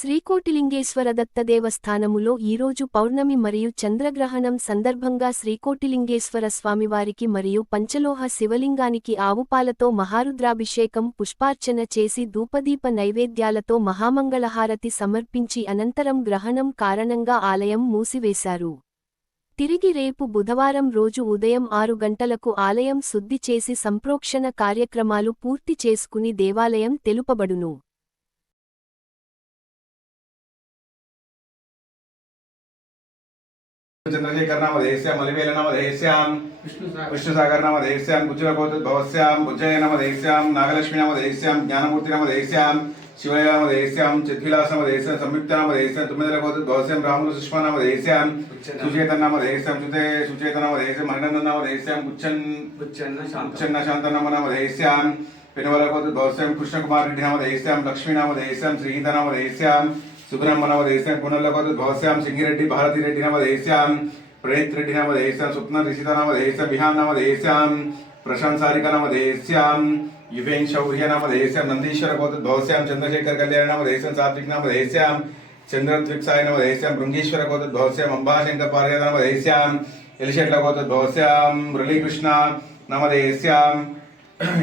శ్రీకోటిలింగేశ్వరదత్త దేవస్థానములో ఈరోజు పౌర్ణమి మరియు చంద్రగ్రహణం సందర్భంగా శ్రీకోటిలింగేశ్వర స్వామివారికి మరియు పంచలోహ శివలింగానికి ఆవుపాలతో మహారుద్రాభిషేకం పుష్పార్చన చేసి ధూపదీప నైవేద్యాలతో మహామంగళహారతి సమర్పించి అనంతరం గ్రహణం కారణంగా ఆలయం మూసివేశారు. తిరిగి రేపు బుధవారం రోజు ఉదయం 6 గంటలకు ఆలయం శుద్ధి చేసి సంప్రోక్షణ కార్యక్రమాలు పూర్తి చేసుకుని దేవాలయం తెలుపబడును. चंद्रशेखर नाम देश्याम मलिवेल नाम देश्याम विष्णुसागर नाम देश्याम गुज्जरगोत्रभवस्याम बुज्जय नाम देश्याम नागलक्ष्मी नाम देश्याम ज्ञानमूर्ति नाम देश्याम शिवय नाम देश्याम चिद्विलास नाम देश्याम संयुक्त नाम देश्याम तुम्मेदलगोत्रभवस्याम रामुलु सुष्मा नाम देश्याम सुचेतन नाम देश्याम सुचेतन नाम देश्याम हरिनंदन नाम देश्याम गुच्छन्न शांतन नाम देश्याम पेनुवलगोत्रभवस्याम कृष्णकुमार रेड्डी नाम देश्याम लक्ष्मी नाम देश्याम श्रीगीता नाम देश्याम सुब्रह्म नाम देश्याम पुनर्लगोत्रभवस्याम सिंगिरेड्डी भारती रेड्डी नाम देश्याम प्रणीत रेड्डी नाम देश्याम स्वप्न ऋषिता नाम देश्याम विहान नाम देश्याम प्रशांत सारिका नाम देश्याम युवेन शौर्य नाम देश्याम नंदीश्वर गोत्रभवस्याम चंद्रशेखर कल्याण नाम देश्याम सात्विक नाम देश्याम चंद्रद्विक्साय नाम देश्याम भृंगेश्वर गोत्रभवस्याम अंबाशंकर पार्य नाम देश्याम एलिशेट्ल गोत्रभवस्याम मुरलीकृष्ण नाम देश्याम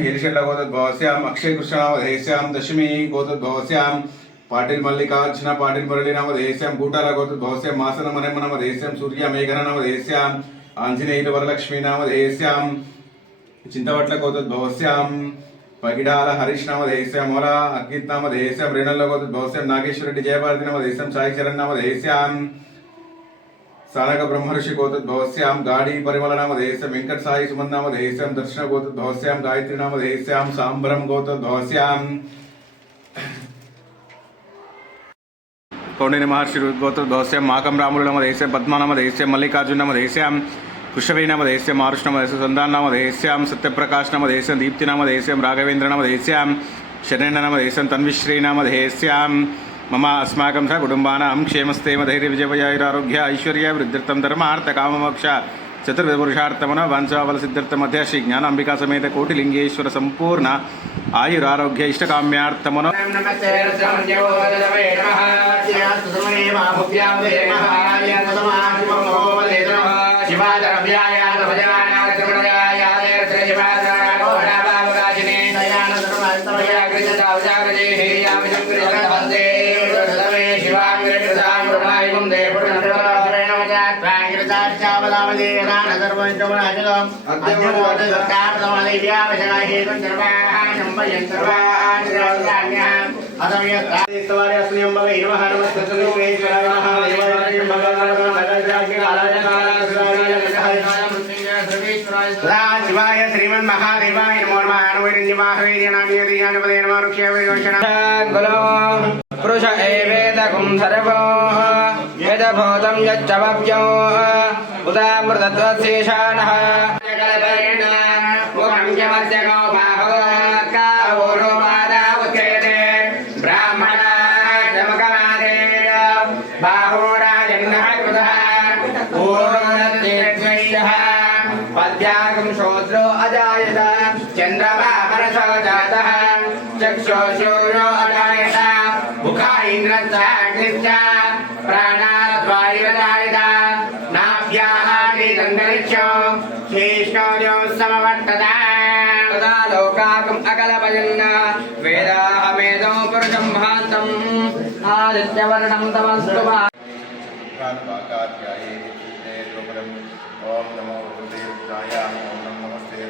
एलिशेट्ल गोत्रभवस्याम अक्षय कृष्ण नाम देश्याम दशमी गोत्रभवस्याम पाटिल मल्लिकार्जुन पाटिल मुरली नाम देश्याम गूटाल गोत्रभवस्याम मासन मनम नाम देश्याम सूर्य मेघन नाम देश्याम आंजनेय वरलक्ष्मी नाम देश्याम चिंतवट्ल गोत्रभवस्याम पगिडाल हरीश नाम देश्याम मोला अग्गित नाम देश्याम रेणल गोत्रभवस्याम नागेश्वर रेड्डी जयभारती नाम देश्याम साई चरण नाम देश्याम सानक ब्रह्मर्षि गोत्रभवस्याम गाड़ी परिमल नाम देश्याम वेंकट साई सुमन नाम देश्याम दर्शन गोत्रभवस्याम गायत्री नाम देश्याम सांबरम गोत्रभवस्याम कौंडिन्य महर्षि गोत्रभवस्याम माकम रामुलु नाम देश्याम पद्मा नाम देश्याम मल्लिकार्जुन नाम देश्याम कुशवी नाम देश्याम मारुष नाम देश्याम संदान नाम देश्याम सत्यप्रकाश नाम देश्याम दीप्ति नाम देश्याम राघवेंद्र नाम देश्याम शरण नाम देश्याम तन्विश्री नाम देश्याम मम अस्माकं च कुटुम्बानां क्षेमस्थैर्य धैर्य विजयवैरारोग्य ऐश्वर्य वृद्धिर्थं धर्मार्थ काममोक्ष चतुर्विध पुरुषार्थमनो वांछाफल सिद्ध्यर्थं मध्य श्री ज्ञान अंबिका समेत कोटिलिंगेश्वर संपूर्ण आयुरारोग्य इष्टकाम्यार्थमनो नमस्ते शिवाय श्रीमन महादेवाय नमो नमः पुरुष एवेदकुं सर्वो यदभूतं यच्चवव्यो उदामृतत्वशेषाणः मुखं यमस्य गौबाहो कावोरो मादा उच्यते ब्राह्मणः चमकमादेय बाहोराजन्नः कृतः पूर्णतीर्थैः पद्यागं शोद्रो अजायत चन्द्रमा मनसो जातः चक्षुषूरो अजायत मुखा इन्द्रश्चाग्निश्च प्राणाद्वायुरजायत नाभ्याः निदन्तरिक्षो शेषोऽयो समवर्तत तदा लोकाकम् अकलपयन् वेदाहमेदो पुरुषं महान्तम् आदित्यवर्णं तमस्तु ओम नमो गुरुदेवाय ओम नमस्ते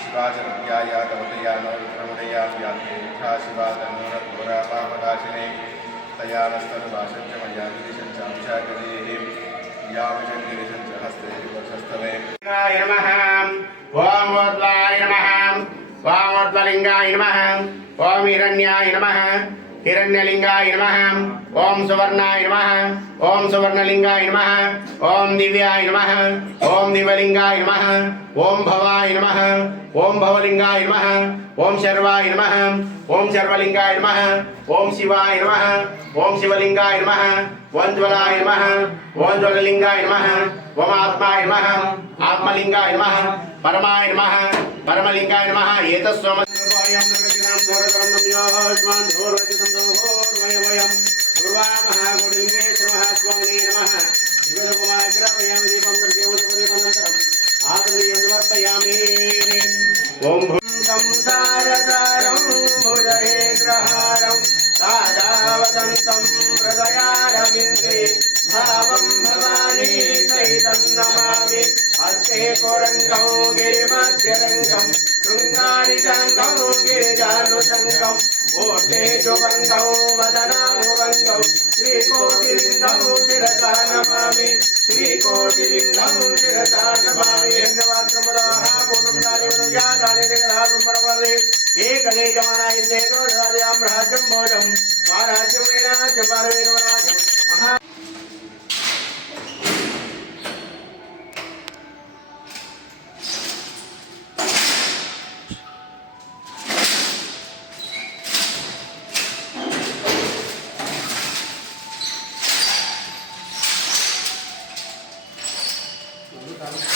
शिवाचरत्याय तवतया नोरुद्रमुदया व्याधेथा शिवातनोरघोरापापदाशिने तया नस्तर्वाशञ्चमयागिरिशञ्चांशागरेः यावजङ्गिरिशञ्च हस्ते वक्षस्थले नमः ओम ऊर्ध्वाय नमः ओम ऊर्ध्वलिङ्गाय नमः ओम हिरण्याय नमः हिरण्यलिंगाय नमः ओम सुवर्णाय नमः ओम सुवर्णलिंगाय नमः ओम दिव्याय नमः ओम दिव्यलिंगाय नमः ओम भवाय नमः ओम भवलिंगाय नमः ओम शर्वाय नमः ओम शर्वलिंगाय नमः ओम शिवाय नमः ओम शिवलिंगाय नमः ओम ज्वलाय नमः ओम ज्वललिंगाय नमः ओम आत्माय नमः आत्मलिंगाय नमः परमाय नमः परमलिंगाय नमः एतस्वम वयं प्रकृतिनां धोरधरं योष्मान् धोरचितं धोर्वयं पूर्वामहागुरुलिङ्गेश्वर महास्वामिने नमः शिवकुमाग्रवयामि दीपं देवोपदेवनन्तरम् आत्मीयं वर्तयामि ॐ संसारतारं भुजहेन्द्रहारं तादावदन्तं हृदयारविन्दे भावं भवानी सहितं नमामि हस्ते कोरङ्गं गिरिमध्यरङ्गं शृङ्गारिकाङ्गं गिरिजानुषङ्गं ओष्ठे शुभङ्गं वदनामुभङ्गं श्रीकोटिलिङ्गं शिरसा नमामि श्रीकोटिलिङ्गं शिरसा नमामि यज्ञवात्रमदाः पूर्णं दानिवदया दानिदेवः ब्रह्मणवदे एकले जमानाय सेतो ददायां राज्यं भोजं स्वाराज्यं वेनाज्यं पारवेणवराज्यं महा Gracias.